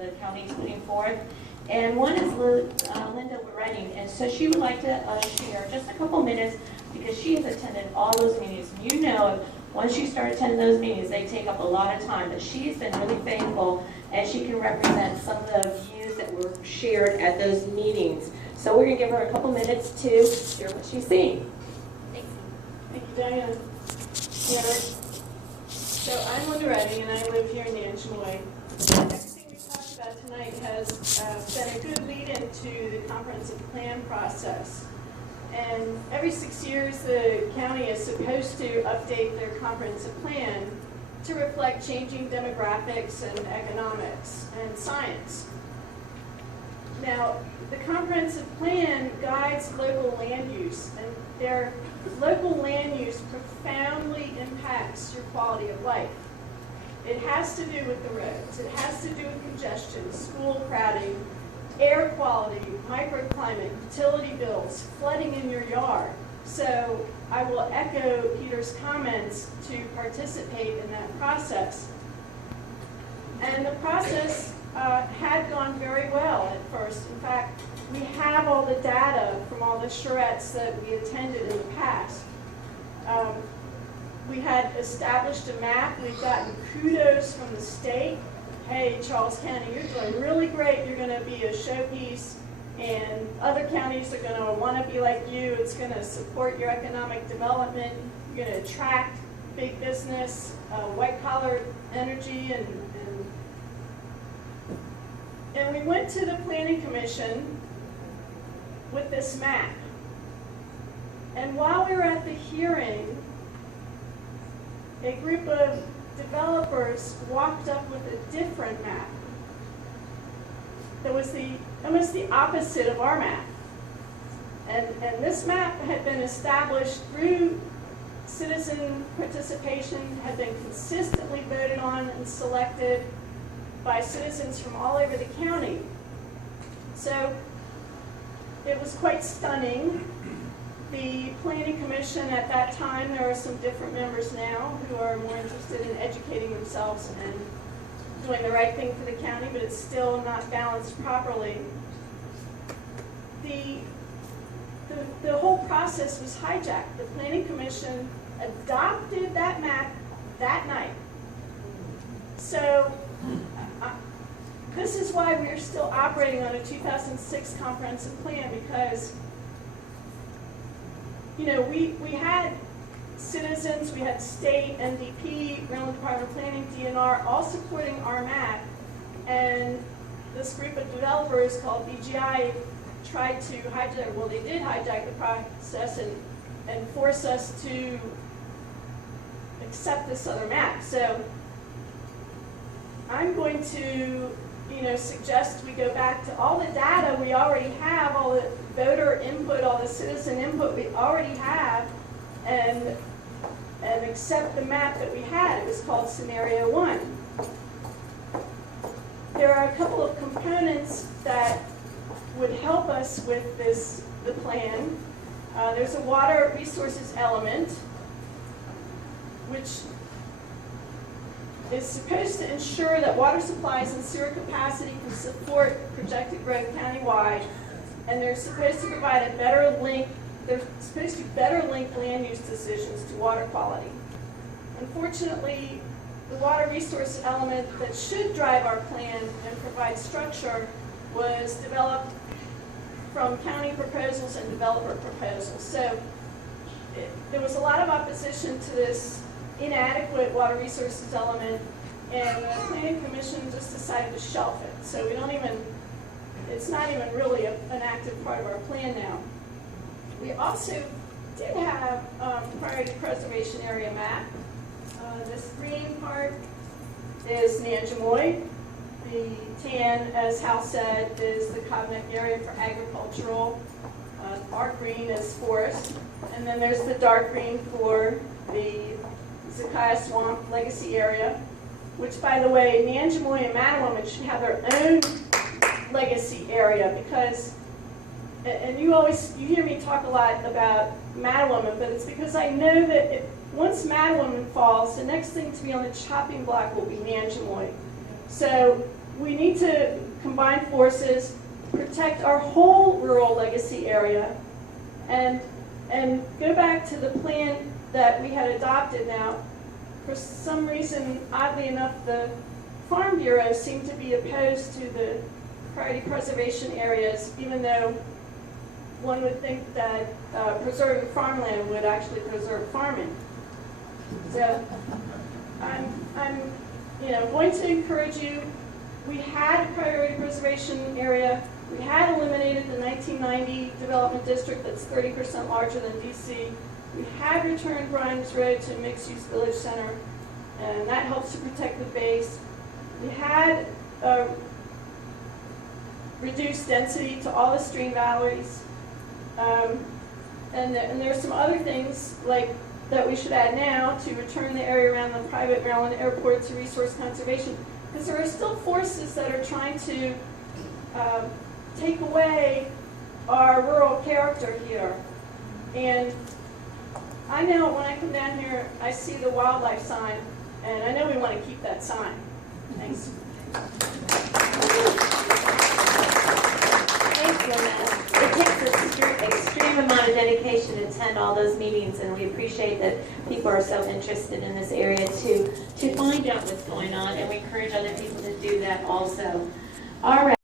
the county is putting forth. And one is Linda Redding, and so she would like to share just a couple minutes because she has attended all those meetings. You know, once you start attending those meetings, they take up a lot of time, but she's been really faithful and she can represent some of the views that were shared at those meetings. So we're going to give her a couple minutes to share what she's seeing. Thank you, Diane. Yeah. So I'm Linda Redding, and I live here in Nanjemoy. Everything we talked about tonight has been a good lead-in to the comprehensive plan process. And every 6 years, the county is supposed to update their comprehensive plan to reflect changing demographics and economics and science. Now, the comprehensive plan guides local land use, and their local land use profoundly impacts your quality of life. It has to do with the roads, it has to do with congestion, school crowding, air quality, microclimate, utility bills, flooding in your yard. So I will echo Peter's comments to participate in that process. And the process had gone very well at first. In fact, we have all the data from all the charrettes that we attended in the past. We had established a map. We've gotten kudos from the state. Hey, Charles County, you're doing really great. You're going to be a showpiece, and other counties are going to want to be like you. It's going to support your economic development. You're going to attract big business, white-collar energy, and we went to the Planning Commission with this map. And while we were at the hearing, a group of developers walked up with a different map that was almost the opposite of our map. And this map had been established through citizen participation, had been consistently voted on and selected by citizens from all over the county. So it was quite stunning. The Planning Commission at that time, there are some different members now who are more interested in educating themselves and doing the right thing for the county, but it's still not balanced properly. The whole process was hijacked. The Planning Commission adopted that map that night. So this is why we're still operating on a 2006 comprehensive plan, because you know, we had citizens, we had state, NDP, Maryland Department of Planning, DNR, all supporting our map, and this group of developers called BGI tried to hijack, well, they did hijack the process and force us to accept this other map. So I'm going to, you know, suggest we go back to all the data we already have, all the voter input, all the citizen input we already have, and accept the map that we had. It was called Scenario 1. There are a couple of components that would help us with the plan. There's a water resources element, which is supposed to ensure that water supplies and sewer capacity can support projected growth countywide, and they're supposed to provide a better link, they're supposed to better link land use decisions to water quality. Unfortunately, the water resource element that should drive our plan and provide structure was developed from county proposals and developer proposals. So there was a lot of opposition to this inadequate water resources element, and the Planning Commission just decided to shelf it. So we don't even, it's not even really an active part of our plan now. We also did have priority preservation area map. This green part is Nanjemoy. The tan, as Hal said, is the Cogneck area for agricultural. Our green is forest. And then there's the dark green for the Zakiah Swamp Legacy area, which, by the way, Nanjemoy and Mattawoman should have their own legacy area, because, and you hear me talk a lot about Mattawoman, but it's because I know that once Mattawoman falls, the next thing to be on the chopping block will be Nanjemoy. So we need to combine forces, protect our whole rural legacy area, and go back to the plan that we had adopted. Now, for some reason, oddly enough, the Farm Bureau seemed to be opposed to the priority preservation areas, even though one would think that preserving farmland would actually preserve farming. So I'm going to encourage you. We had a priority preservation area. We had eliminated the 1990 development district that's 30% larger than DC. We had returned Grimes Road to a mixed-use village center, and that helps to protect the base. We had reduced density to all the stream valleys. And there's some other things like that we should add now to return the area around the private Maryland airport to resource conservation, because there are still forces that are trying to take away our rural character here. And I know when I come down here, I see the wildlife sign, and I know we want to keep that sign. Thanks. Thanks, Lynette. It takes an extreme amount of dedication to attend all those meetings, and we appreciate that people are so interested in this area to find out what's going on, and we encourage other people to do that also. All right.